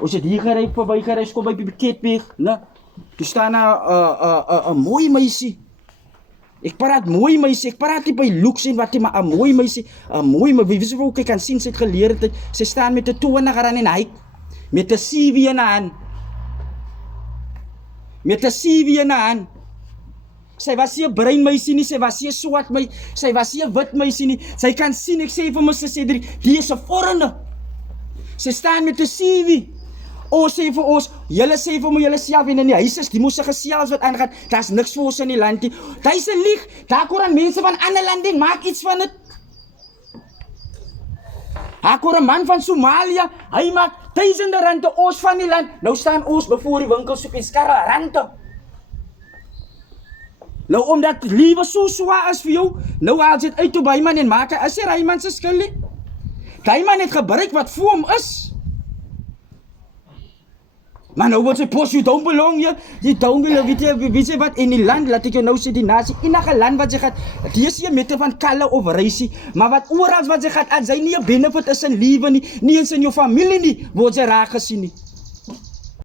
Ons het hier gery, voorbij gereis, kom by Piketweg, né? Toe staan daar 'n mooi meisie. Ek praat mooi meisie, ek praat nie by looks en wat nie, maar 'n mooi meisie, 'n mooi meisie, wie sou ook kan sien sy het geleer het, sy staan met 'n 20 rand en hy met 'n CV in haar hand. Met 'n CV in haar hand. Sy was nie 'n bruin meisie nie, sy was nie 'n swart meisie, sy was nie 'n wit meisie nie. Sy kan sien, ek sê vir my sussie, die is 'n foreigner. Sy staan met 'n CV. Ons sê vir ons, julle sê vir my julle self en in die huis is die moes se gesels wat aangaan. Daar's niks vir ons in die land nie. Dis 'n lieg. Daar kom dan mense van ander lande, maak iets van dit. Daar kom 'n man van Somalië, hy maak duisende rande ons van die land. Nou staan ons voor die winkels op en skarre rande. Nou omdat liewe so swaar is vir jou, nou haal dit uit toe by man en maak hy is hy Raymond se skuld nie. Daai man het gebruik wat vir hom is. Maar nou word sy pos, you don't belong hier, you don't belong, weet jy wat, in die land, laat ek jou nou sê, die nasie, enige land wat jy gaat, die is nie met van kalle of reisie, maar wat oorals wat jy gaat, as jy nie 'n benefit is in lewe nie, nie eens in jou familie nie, word jy raak gesien nie.